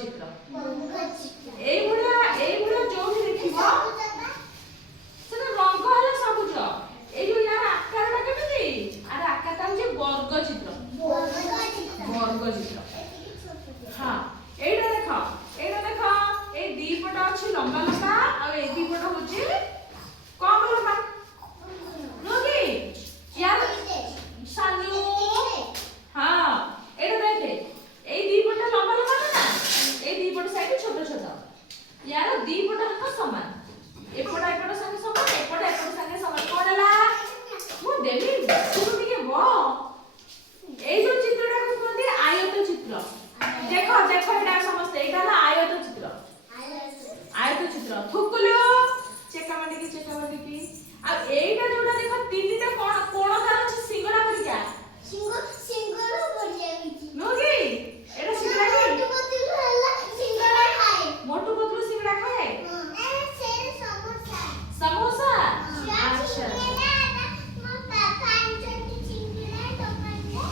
চিত্র এইভଳିଆ ଯୋଉଠି ଦେଖିବ ସେଟା ରଙ୍ଗ ହେଲା ସବୁଜ। ଏଇ ଯୋଉ ୟାର ଆକାରଟା କେମିତି? ଆର ଆକାରଟା ହଉଛି ବର୍ଗ ଚିତ୍ର। ହଁ ଏଇଟା ଦେଖ ଏଇ ଦି ପଟ ଅଛି ଲମ୍ବା ଲମ୍ବା ଆଉ ଏଇ ଦି ପଟ ହଉଛି କମ ଲମ୍ବା ନୁହଁ କି? ୟାର ସାନୁ ହଁ ଏଇଟା ଦେଖେ ଏଇ ଦି ପଟ ଲମ୍ବା ଲମ୍ବା ନା ଏଇ ଦି ପଟ ସାଇଡ ଛୋଟ ଛୋଟ। ୟାର ଦି ପଟ ହାତ ସମାନ। ଏପଟ ସାଙ୍ଗେ ସମାନ ଏପଟ ସାଙ୍ଗେ ସମାନ। କଣ ହେଲା? ମୁଁ ଦେଲି ତୁ ଟିକେ ବ ଏଇ ଯୋଉ ଚିତ୍ରଟାକୁ କୁହନ୍ତି ଆୟତ ଚିତ୍ର। ଦେଖ ଏଇଟା ସମସ୍ତେ ଏଇଟା ହେଲା ଆୟତ ଚିତ୍ର। ଥୁକୁଲୁ ଚେକା ମାଟିକି ଆଉ ଏଇଟା ଯୋଉଟା ଦେଖ ତିନିଟା କୋଣ ତାର ଅଛି ସିଙ୍ଗଡ଼ା ପରିକା। ନୁହଁ କି? ଏଇଟା ସିଙ୍ଗଡ଼ା କି? ମୋଟୁ ପତଲୁ ସିଙ୍ଗଡ଼ା ଖାଏ। समोसा अच्छा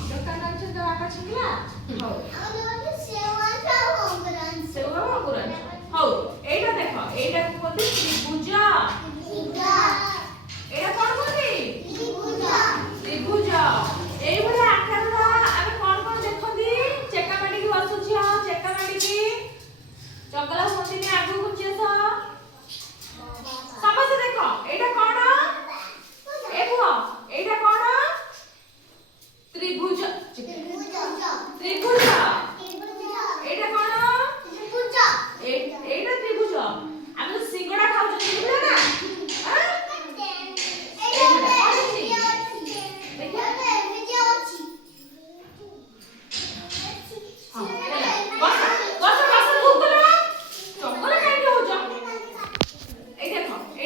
दुकान आछन तो आका छिंगला हो सेव अंगुर हो। एटा देखो एटा को बोलते त्रिभुज। एटा कोन बोलते त्रिभुज। एई भले आकाररा आबे कोन देखंदी चेका माटी की बसुछि। चेका माटी की चगला होती ने आगु कुचेस